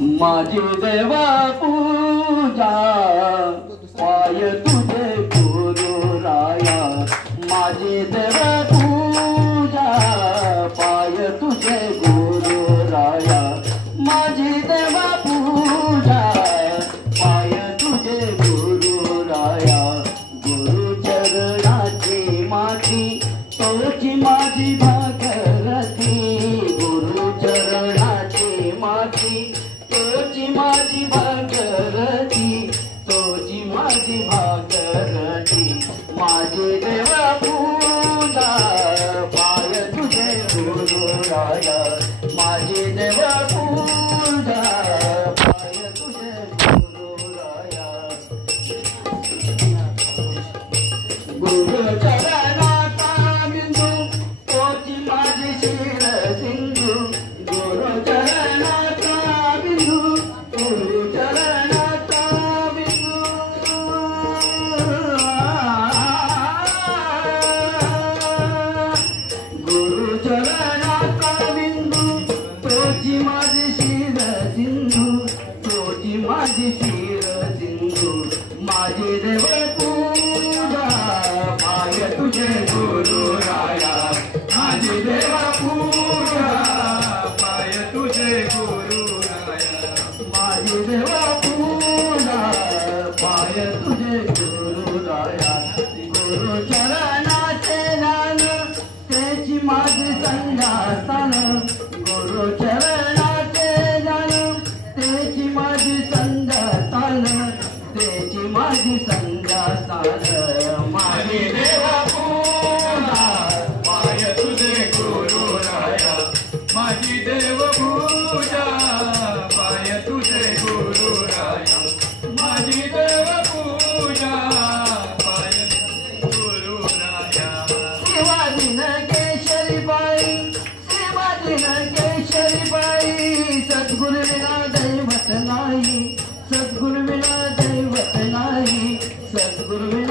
माझी देवा पूजा पाय तुझे गुरु राया माझी देवा पूजा पाय तुझे गुरु राया माझी देवा पूजा पाय तुझे गुरु राया गुरु चरणाची माती तोची माझी भागरती गुरु चरणाची माती तोची माझी भागरती तोची माझी भागरती माझी देवा पूजा पाय तुझे गुरु राया माझी देवा पूजा पाय तुझे गुरु राया गुरु चरणाचा बिंदू तोची माझी शिर सिंधू गुरु चरणाचा बिंदू गुरु चरणाचा बिंदू गुरु चरणाचा बिंदू तोची माझी शिर सिंधू तोची माझी शिर सिंधू माझी देव पूजा पाय तुझे गुरु राया माझी देवा पूजा पाय तुझे गुरु राया माझी देवा पूजा पाय तुझे गुरु राया गुरु चरणाचे ज्ञान त्याची माझी संध्यास्थान गुरु चरणाचे ज्ञान त्याची माझी संध्यास्थान त्याची माझी संध्यास्थान माझी देवा पूजा पाय तुझे गुरु राया माझी देव पूजा पाय तुझे गुरु राया माझी देव पूजा पाय गुरु राया शिवाजीन केशरी बाई शिवाजीन केशरी बाई सद्गुरु विना दैवत नाही सद्गुरु विना दैवत नाही सद्गुरु विना